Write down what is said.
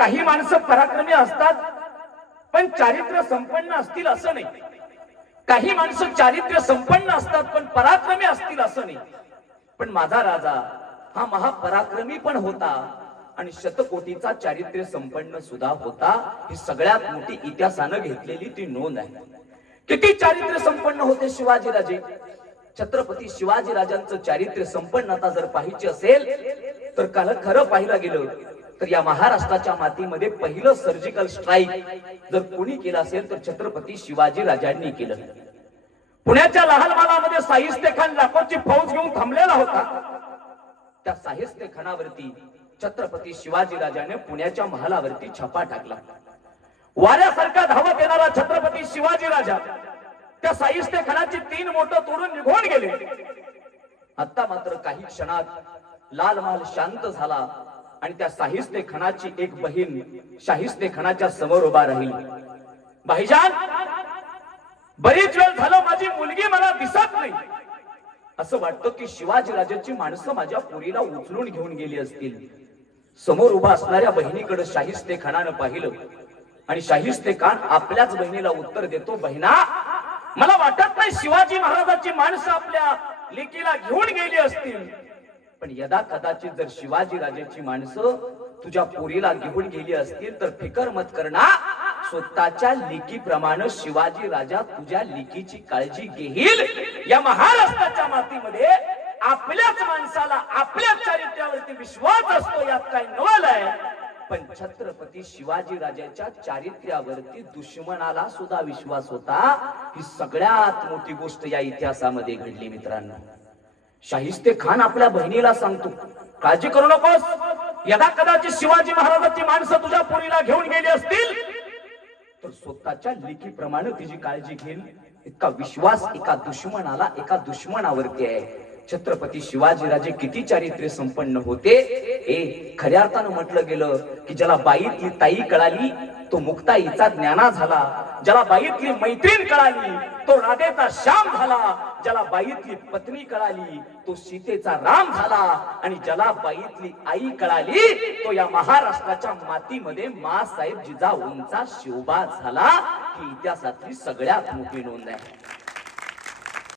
काही माणसं पराक्रमी असतात पण चारित्र्य संपन्न असतील असं नाही. काही माणसं चारित्र्य संपन्न असतात पण पराक्रमी असतील असं नाही. पण माझा राजा हा महापराक्रमी पण होता आणि शतकोटीचा चारित्र्य संपन्न सुद्धा होता. ही सगळ्यात मोठी इतिहासानं घेतलेली ती नोंद आहे. किती चारित्र्य संपन्न होते शिवाजी राजे. छत्रपती शिवाजी राजांचं चारित्र्य संपन्नता जर पाहिजे असेल तर खरं पाहिलं गेलं तर या महाराष्ट्राच्या मातीमध्ये पहिलं सर्जिकल स्ट्राईक जर कोणी केलं असेल तर छत्रपती शिवाजी राजांनी केलं. पुण्याच्या लहानमालामध्ये शाहिस्ते खान लाखोची फौज घेऊन थांबलेला होता. त्या शाहिस्ते खानावरती छत्रपती शिवाजी राजाने पुण्याच्या महालावरती छापा टाकला. वाऱ्यासारखा धावत येणारा छत्रपती शिवाजी राजा त्या शाहिस्ते खानाची 3 मोठं तोडून निघून गेले. आता मात्र काही क्षणात लाल महाल शांत झाला आणि त्या शाहिस्ते खानाची एक बहीण शाहिस्ते खानाच्या समोर उभा राहिली. भाईजान, बरीच वेळ झालं माझी मुलगी मला दिसत नाही. असं वाटतं की शिवाजी राजाची माणसं माझ्या पोरीला उचलून घेऊन गेली असतील. समोर उभा असणाऱ्या बहिणीकडे शाहिस्ते खानानं पाहिलं आणि शाहिस्ते खान आपल्याच बहिणीला उत्तर देतो, बहिणा, मला वाटत नाही शिवाजी महाराजाची माणसं आपल्या लेकीला घेऊन गेली असतील. पण यदा कदाचित जर शिवाजी राजाची माणसं तुझ्या पोरीला घेऊन गेली असतील तर फिकर मत करणार, स्वतःच्या लेकीप्रमाणे शिवाजी राजा तुझ्या लेकीची काळजी घेईल. या महाराष्ट्राच्या मातीमध्ये आपल्याच माणसाला आपल्या चारित्र्यावरती विश्वास असतो, यात काही नवल आहे. पण छत्रपती शिवाजी राजाच्या चारित्र्यावरती दुश्मनाला सुद्धा विश्वास होता. ही सगळ्यात मोठी गोष्ट या इतिहासामध्ये घडली मित्रांनो. शाहिस्ते खान आपल्या बहिणीला सांगतो, काळजी करू नकोस, यदा कदाचित शिवाजी महाराजाची माणसं तुझ्या पोरीला घेऊन गेली असतील तर स्वतःच्या लेकीप्रमाणे तिची काळजी घेईल. इतका विश्वास एका दुश्मनावरती आहे. छत्रपती शिवाजी राजे किती चारित्र्य संपन्न होते. खऱ्या अर्थानं म्हटलं गेलं की ज्याला बाईतली ताई कळाली तो मुक्ताईचा ज्ञाना झाला. ज्याला बाईतली मैत्रीण कळाली तो राधेचा श्याम झाला. ज्याला बाईतली पत्नी कळाली तो सीतेचा राम झाला. आणि ज्याला बाईतली आई कळाली तो या महाराष्ट्राच्या मातीमध्ये माँसाहेब जिजाऊंचा शिवबा झाला. ही इतिहासातली सगळ्यात मोठी नोंद आहे.